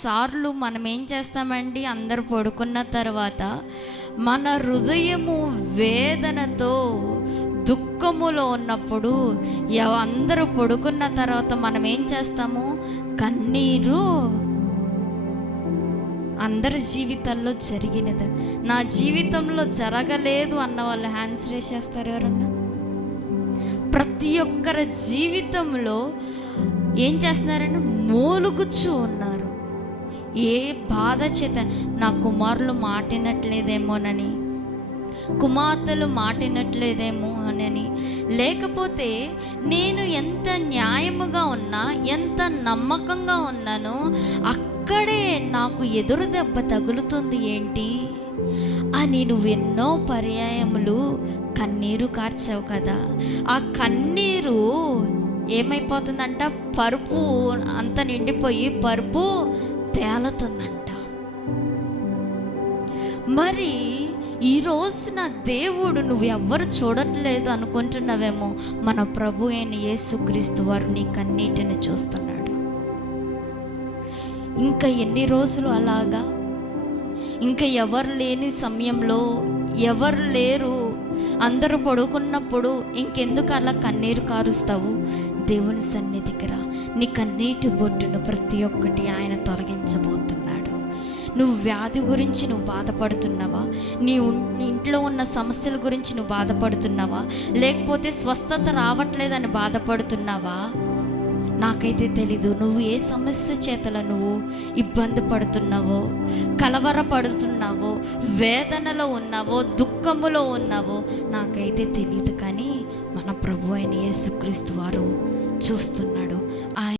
కొన్నిసార్లు మనం ఏం చేస్తామండి? అందరు పడుకున్న తర్వాత మన హృదయము వేదనతో దుఃఖములో ఉన్నప్పుడు ఎవ- అందరూ పడుకున్న తర్వాత మనం ఏం చేస్తాము? కన్నీరు. అందరి జీవితాల్లో జరిగినది. నా జీవితంలో జరగలేదు అన్న వాళ్ళు హ్యాండ్స్ రేస్ చేస్తారు ఎవరన్నా? ప్రతి ఒక్కరి జీవితంలో ఏం చేస్తున్నారంటే మూలుగుచ్చు ఉన్నారు. ఏ బాధ చేత నా కుమారులు మాటినట్లేదేమోనని? కుమార్తెలు మాటినట్లేదేమో అని లేకపోతే నేను ఎంత న్యాయముగా ఉన్నా ఎంత నమ్మకంగా ఉన్నానో అక్కడే నాకు ఎదురు దెబ్బ తగులుతుంది ఏంటి? అని నువ్వు ఎన్నో పర్యాయములు కన్నీరు కార్చావు కదా. ఆ కన్నీరు ఏమైపోతుందంట? పరుపు అంత నిండిపోయి పరుపు తేలతుందంట. మరి ఈ రోజున దేవుడు నువ్వు ఎవ్వరు చూడట్లేదు అనుకుంటున్నావేమో? మన ప్రభు అయిన యేసుక్రీస్తు వారు నీ కన్నీటిని చూస్తున్నాడు. ఇంకా ఎన్ని రోజులు అలాగా? ఇంకా ఎవరు లేని సమయంలో ఎవరు లేరు? అందరూ పడుకున్నప్పుడు ఇంకెందుకు అలా కన్నీరు కారుస్తావు? దేవుని సన్నిధికి రా. నీ కన్నీటి బొట్టును ప్రతి ఒక్కటి ఆయన తొలగించబోతున్నాడు. నువ్వు వ్యాధి గురించి నువ్వు బాధపడుతున్నావా? నీ నీ ఇంట్లో ఉన్న సమస్యల గురించి నువ్వు బాధపడుతున్నావా? లేకపోతే స్వస్థత రావట్లేదని బాధపడుతున్నావా? నాకైతే తెలీదు. నువ్వు ఏ సమస్య చేతల నువ్వు ఇబ్బంది పడుతున్నావో కలవరపడుతున్నావో వేదనలో ఉన్నావో దుఃఖములో ఉన్నావో నాకైతే తెలియదు కానీ మన ప్రభు అయిన యేసుక్రీస్తు వారు చూస్తున్నాడు. ఆయన